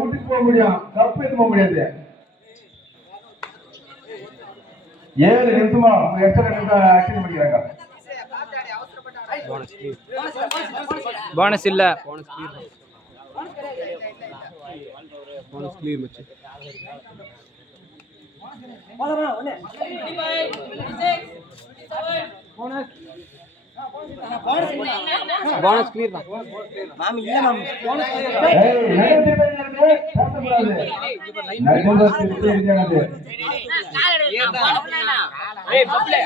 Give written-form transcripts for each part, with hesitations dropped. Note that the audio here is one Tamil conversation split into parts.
வீட்டுக்கு போக முடியும், கப்பு எடுத்து போக முடியாது. 7 நிமிஷமா எக்ஸ்ட்ரா நிமிஷம் ஆக்டிங் பண்ணிக்கிறாங்க. போனஸ் இல்ல, போனஸ் கிளியர் மச்சி. போனஸ் கிளியர் தான் மாம். இல்ல மாம், போனஸ் கிளியர். ஏய் நெகட்டிவ் பேசினது பேச கூடாது. நெகட்டிவ் பேசினது ஏய் பப்ளே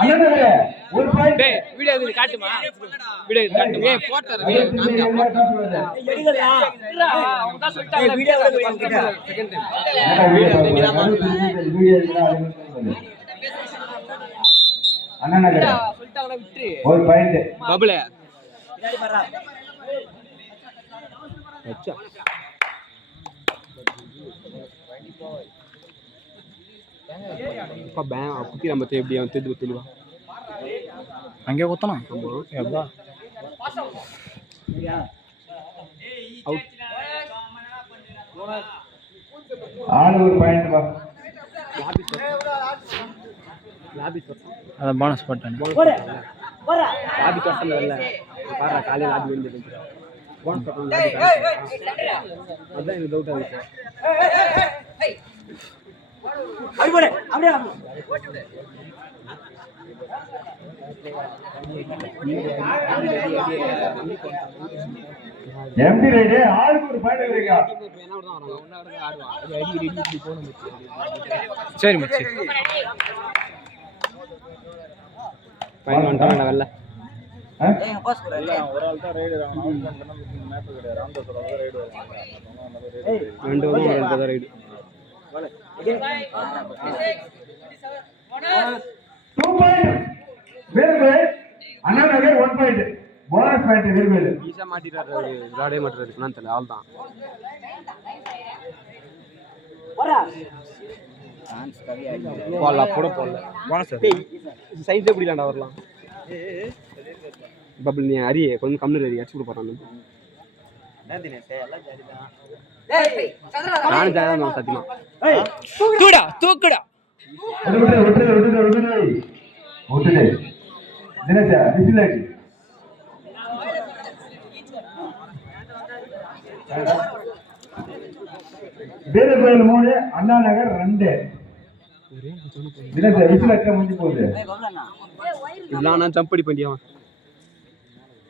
அண்ணனே ஒரு பாயிண்ட். டேய் வீடியோ இது காட்டுமா, வீடியோ இது காட்டுமா. ஏய் போட்டற வீடியோ காட்டுடா, எடுங்கடா அவங்க தான் சொல்லிட்டாங்க. வீடியோ எடுங்க செகண்ட் டைம் வீடியோ நீ தான் பாருங்க. வீடியோ எடுங்க அண்ணா சொல்லிட்டாங்கடா விட்டு ஒரு பாயிண்ட். பப்ளே பின்னாடி பாறா அச்சா அப்பா பே குத்தி நம்ம எப்படி அவன் தெரிஞ்சு தெளிவா அங்கே குத்தனா எவ்வளோ அவுட். ஆளு ஒரு பாயிண்ட் பா. லாபி அத போனஸ் போட்டானே. லாபி கட்டல இல்ல பாறா, காலையில லாபி வந்து போனஸ் போட்டு அதான் எனக்கு டவுட் ஆகுது. அப்படி போடு, அப்படியே எம்டி ரைட் ஆளுக்கு ஒரு பாயிண்ட் எடுங்க. சரி மச்சி ஃபைன் வந்துட்டாங்க வெல்ல. ஏய் பாஸ் போற இல்ல, ஒரு ஆள் தான் ரைட் ராம் மேப் கிடையாது. ராம் தோட ரைட் வரும். ஏய் ரெண்டு வந்து ரைட் 2 பாயிண்ட் வேறு Anna Nagar 1 point bonus point வேறு ஈஸா மாட்டிறாரு. விளையாடே மாட்டாரு நான் தெரியல. ஆள் தான் போடா சான்ஸ் கவியா போல போட போல போனஸ் சைஸே புடிலாம்டா வரலாம். பபிள் நீ அரியே கொஞ்சம் கம்மில அரி அடிச்சு போறானே. என்ன தினேஷ் எல்லாம் ஜாலிதான். ஏய் நான் ஜாலிதான் நான் சத்தியமா. ஏய் தூக்குடா தூக்குடா விட்டுடு தினேஷ் டிஸ்லைட் வேலுகோயில் 3 அண்ணா நகர் 2 தினேஷ் டிஸ்லைட் முடிஞ்சு போகுது. ஏய் பவலண்ணா இல்லனா ஜம்ப் பண்ணி பண்ணியா.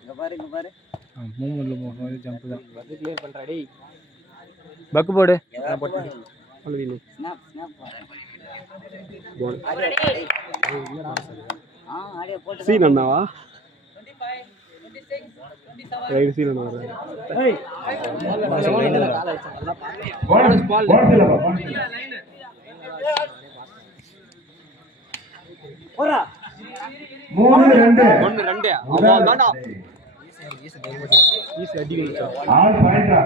இங்க பாரு மூமெண்ட்ல போற ஜம்ப் தான் பக் கிளியர் பண்றா. டேய் பக் போடு. போடு அழுவினு ஸ்னாப் பாரு. போன் ஆடியோ போட்டு சீன் அண்ணாவா 25 26 27 ரைட் சீன் அண்ணா வர. ஏய் போனஸ் பால் போடா 3-2 1-2 அவ்வளவுதான்டா. ஈஸி அடிங்க ஆல் பாயிண்ட்ரா.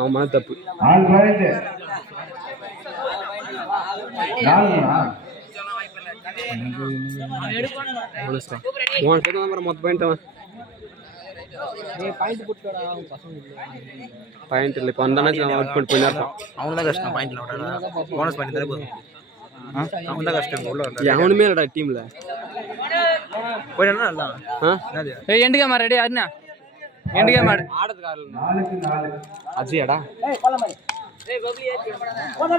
ஆமா தப்பு. ஆல் பாயிண்ட் 4 மொத்த பாயிண்ட் பாயிண்ட் இல்லை. இப்போ வந்தானே அவுட் பண்ணி போய் இருப்பான். அவன் தான் கஷ்டம் பாயிண்ட்ல விடடா. போனஸ் பாயிண்ட் தர போதும். அவன் தான் கஷ்டம் உள்ள வந்தா. எவனுமே இல்லடா டீம்ல. போறேன்னா இல்ல. என்னது? ஏய் எண்ட் கேம் ரெடி அண்ணா. எண்ட் கேம் ஆடுறதுக்கு ஆள் 4-4 அஜியாடா. ஏய் போல மாதிரி. ஏய் பப்ளி ஏத்தி போடா.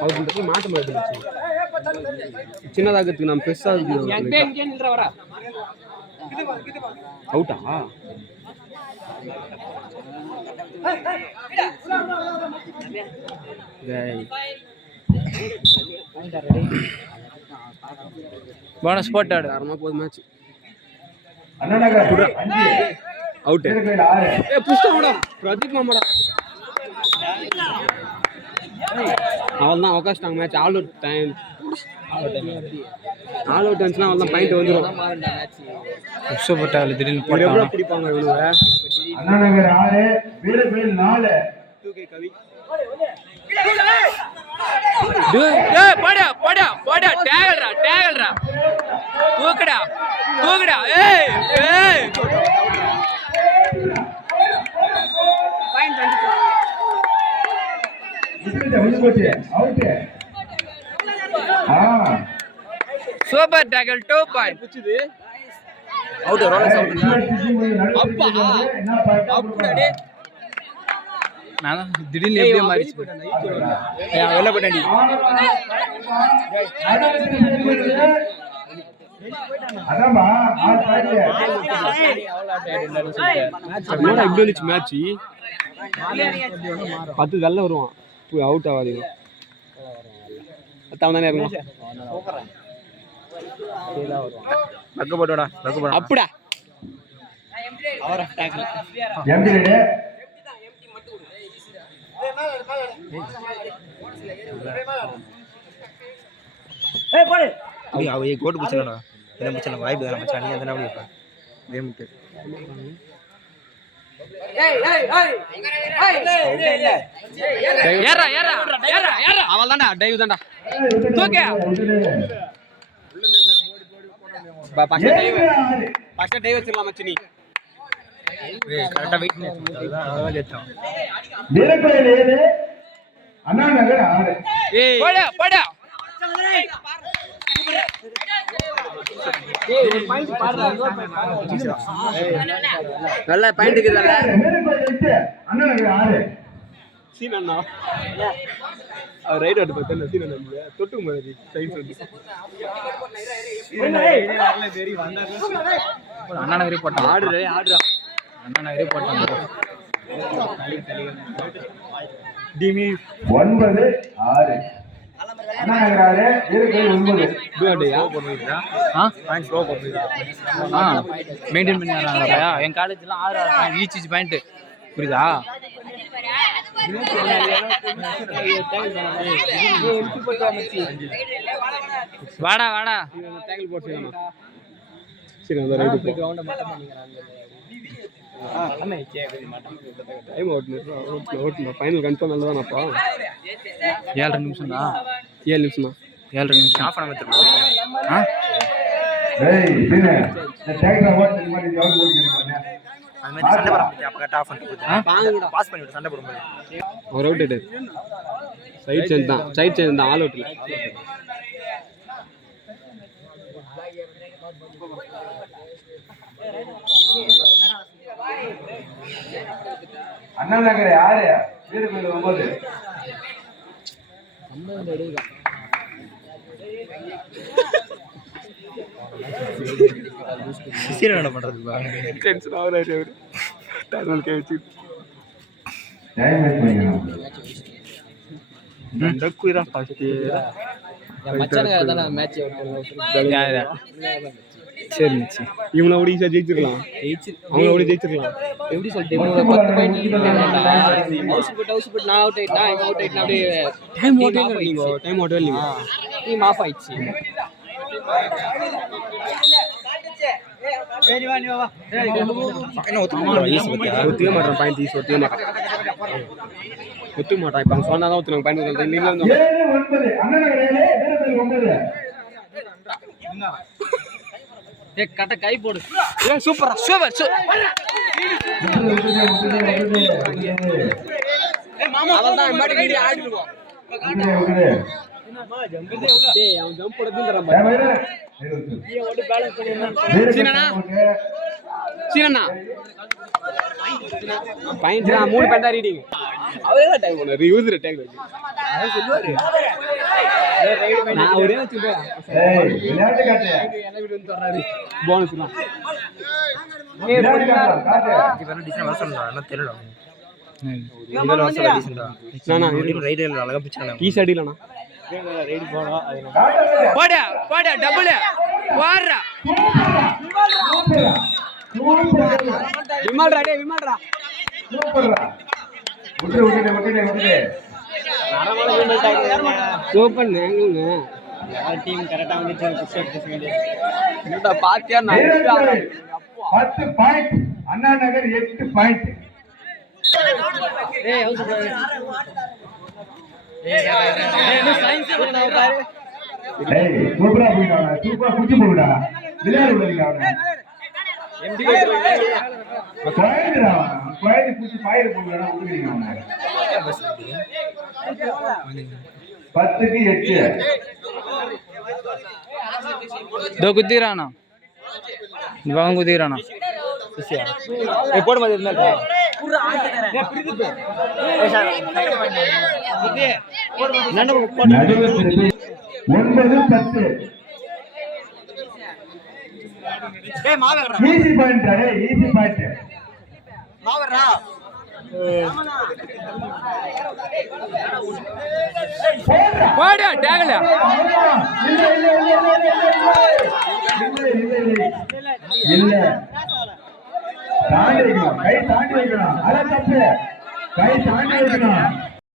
அவங்க இந்த போய் மாட்ட முடியாது. சின்னதாகிறதுக்கு நம்ம பெருசா இருக்கு. இங்க நில்ற வரா. அவுட்டா? டேய் போனஸ் போட்டாடு. ஆரமா போகுது மேட்ச். அண்ணா நகர் 5 அவுட். வேலுகோயில் 6 ஏய் புஷ்ட போடா. பிரதீப் மாமாடா. அவள்தான் அவகாஷ்டாங்க match. All out time. All out டைம்ஸ்னா அவள்தான் பாயிண்ட் வந்துரும். புஷ் போட்டால திடீர்னு எவ்வளவு போட்டாங்க. பிடிப்பாங்க இவனுங்க. அண்ணா நகர் 6 வேலுகோயில் 4 2K கவி. டேய் போடா போடா போடா டேகல்ரா டேகல்ரா. தூக்குடா தூக்குடா ஏய் ஏய் super tackle 2 point out Rolex out நான் திடீர்னு எப்படியே மாறிச்சு வெளில போயிட்டாண்டி இப்படி வந்துச்சு மேட்ச் 10 கல்ல வருவான் அவுட் ஆகாதீங்க அவன் தானே இருக்கும் லக்கு போட்டோடா லக்கு போடா அப்படியா அவ கோட் பிடிச்சலடா என்ன பிடிச்சல வாய்ப்பு தான் மச்சான் நீ அதன அப்படியே பா கேம் விட்டு ஏறா ஏறா ஏறா ஏறா அவள் தான்டா டைவ் தான்டா தூக்கு ஃபர்ஸ்ட் டைவ் வச்சிரலாம் மச்சி நீ கரெக்ட்டா வெயிட் பண்ணு அதான் கேட்டோம் அண்ணா நகர் 6 ஏய் போடா போடா நல்ல பாயிண்ட் இருக்குதுல்ல அண்ணா நகர் 6 சீன் அண்ணா ரைட் அவுட் பத்தல சீன் அண்ணா தொட்டு மாதிரி சைடு வந்து அண்ணா நகரே போட்டான் ஆடுறே ஆடுறா அண்ணா நகரே போட்டான் டிமி 9 6 அண்ணா நகர் 6 வீரர்கள் 9 டூடியா பாயிண்ட் ஸ்லோ போடுறீங்க மெயின்டைன் பண்ணி வராங்கடா என் காலேஜ்ல 6 பாயிண்ட் ஈச் பாயிண்ட் புரியுதா வாடா வாடா டேக்கிள் போட்டு சரி அந்த ரைட் கிரவுண்ட மாட்ட பண்ணிங்கறாங்க அண்ணா டைம் அவுட் ஃபைனல் கன்ஃபார்ம் நல்லதானப்பா 7 நிமிஷம் தான் 7 நிமிஷம் தான் 7 நிமிஷம் ஆஃப் பண்ண மாட்டேன் ஏய் பின்ன இந்த டேக்டர் ஓட் இந்த மாதிரி ஜாப் ஓடிக்கிறீங்க அந்த மாதிரி சண்டை வர முடியாது அப்ப கரெக்ட்டா ஆஃப் பண்ணிட்டு பாஸ் பண்ணி விட்டு சண்டை போடும்போது ஒரு அவுட் எடு சைடு சேஞ்ச் தான் ஆல் அவுட் இல்ல அண்ணா நகர் 6 வீரர்கள் 9 சீரியல் என்ன பண்றது பா டென்ஷன் ஆவறாரு அவரு டைம் கேச்சு டைம் வேஸ்ட் பண்ணிக்கணும் டக்குயிரா ஃபர்ஸ்ட் மச்சானுங்க தான மேட்ச் சரி மச்சி இவனை ஓடி ஜெயிச்சிரலாம் அவங்க ஓடி ஜெயிச்சிரலாம் எப்படி சொல்லிட்டு 10 பாயிண்ட் ஹவுஸ் போட் நான் அவுட் ஆயிட்டா இவன் அவுட் ஆயிட்டா அப்படியே டைம் ஓட்டவே இல்லைங்க டீம் ஆஃப் ஆயிடுச்சு என்ன ஒத்துக்க மாட்டான் பாயிண்ட் ஈஸ் ஒத்துக்க மாட்டான் ஒத்துக்க மாட்டான் இப்போ அவங்க சொன்னாதான் ஒத்துனாங்க பாயிண்ட் இல்லைங்க 7 9 அண்ணா நகர் 7 வீரர்கள் 9 ஏய் கட்ட கை போடு ஏ சூப்பரா சூப்பர் ஏய் மாமா அவன்தான் மாட்டி வீடியோ ஆடிடுவோம் டேய் அவன் ஜம்ப் போடுதுங்கறான் நீ ஓடி பேலன்ஸ் பண்ணி சீனண்ணா பாயிண்ட் 3 பாயிண்ட் தான் ரீடிங் அவரே தான் டைம் பண்ணாரு யூசர் டேக் வச்சு அத சொல்லுவாரு நான் ஒரே வச்சு போய் ஏய் விளையாட்டு காட்டு என்ன வீடியோ வந்து தர்றாரு போனஸ்லாம் விளையாட்டு காட்டு இவன டிசைன் வரசம்டா என்ன தெரியல இவன வரசல டிசைன்டா நானா ரைடர் அழகா பிச்சானே ஈஸ் அடிலனா ரைட் போடா போடா போடா டபுள் வாரா விமால்ரா டேய் விமால்ரா சூப்பர்டா விட்டு சூப்பர் நேங்குங்க டீம் கரெக்ட்டா வந்துச்சு புஷ் எடுத்துங்க என்னடா பாத்தியா நான் 10 பாயிண்ட் அண்ணா நகர் 8 பாயிண்ட் ஏய் ஹவுஸ் ஏய் சயின்ஸ் பண்ணா பாரு ஏய் சூப்பரா போயிடா சூப்பரா குச்சி போடுடா விளையாடு விடுங்க அவனை. குழந்தைடா அவன். குழந்தை பூச்சி பாயிர போடுறா விட்டுக்கிறீங்க அவனை. 10க்கு 8. दो कुत्तीराना बावन कुत्तीराना போட மாதிரி இருந்தா நடுவு திருப்பி 9-10. Easy point easy point. वाड़ा टैगल இல்ல தாண்டி வைக்கணும். கை தாண்டி வைக்கணும். அரை தப்பு. கை தாண்டி வைக்கணும்.